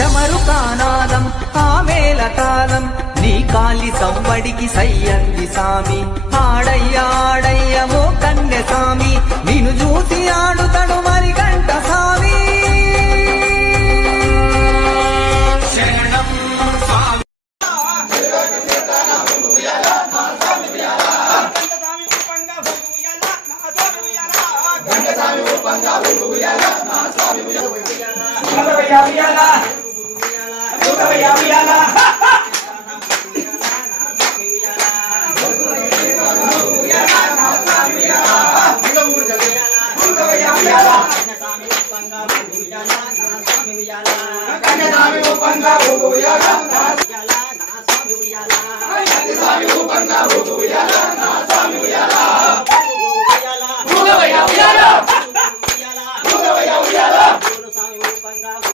డమరుకానాదం ఆమేల తాళం నీ కాలి సంబడికి సయ్యంది సామి ఆడయ్యాడయ్యమో కన్నె సామి నిన్ను చూసి ఆడుతడు మరి గంట సామి Uyalah,